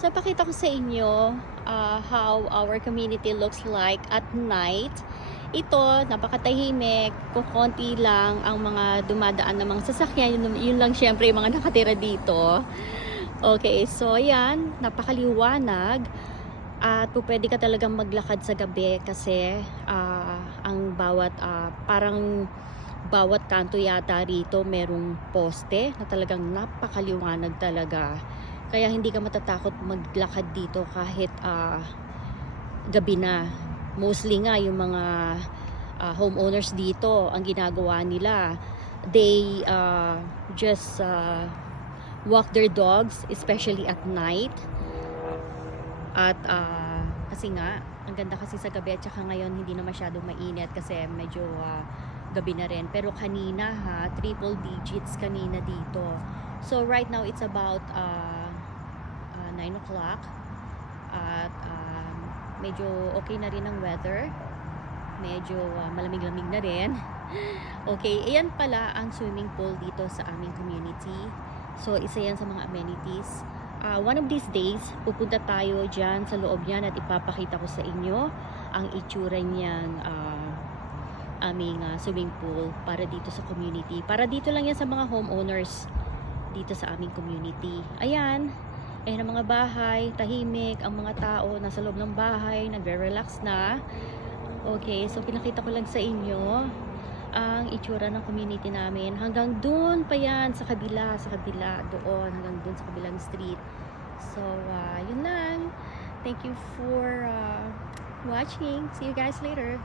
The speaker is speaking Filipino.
So, pakita ko sa inyo how our community looks like at night. Ito, napakatahimik, kukonti lang ang mga dumadaan ng mga sasakyan. Yun lang syempre yung mga nakatira dito. Okay, so ayan, napakaliwanag. At pwede ka talagang maglakad sa gabi kasi ang parang bawat kanto yata rito merong poste na talagang napakaliwanag talaga. Kaya hindi ka matatakot maglakad dito kahit gabi na. Mostly nga yung mga homeowners dito, ang ginagawa nila, they just walk their dogs, especially at night. At kasi nga, ang ganda kasi sa gabi at saka ngayon hindi na masyadong mainit kasi medyo gabi na rin. Pero kanina triple digits kanina dito. So right now it's about 9 o'clock at medyo okay na rin ang weather. Medyo malamig-lamig na rin. Okay, ayan pala ang swimming pool dito sa aming community. So isa yan sa mga amenities. One of these days, pupunta tayo dyan sa loob niyan at ipapakita ko sa inyo ang itsura niyang aming swimming pool para dito sa community. Para dito lang yan sa mga homeowners dito sa aming community. Ayan, ayan ang mga bahay, tahimik, ang mga tao nasa loob ng bahay, nagre-relax na. Okay, so pinakita ko lang sa inyo ang itsura ng community namin. Hanggang doon pa yan sa kabila doon, hanggang doon sa kabilang street. So, yun lang. Thank you for watching. See you guys later.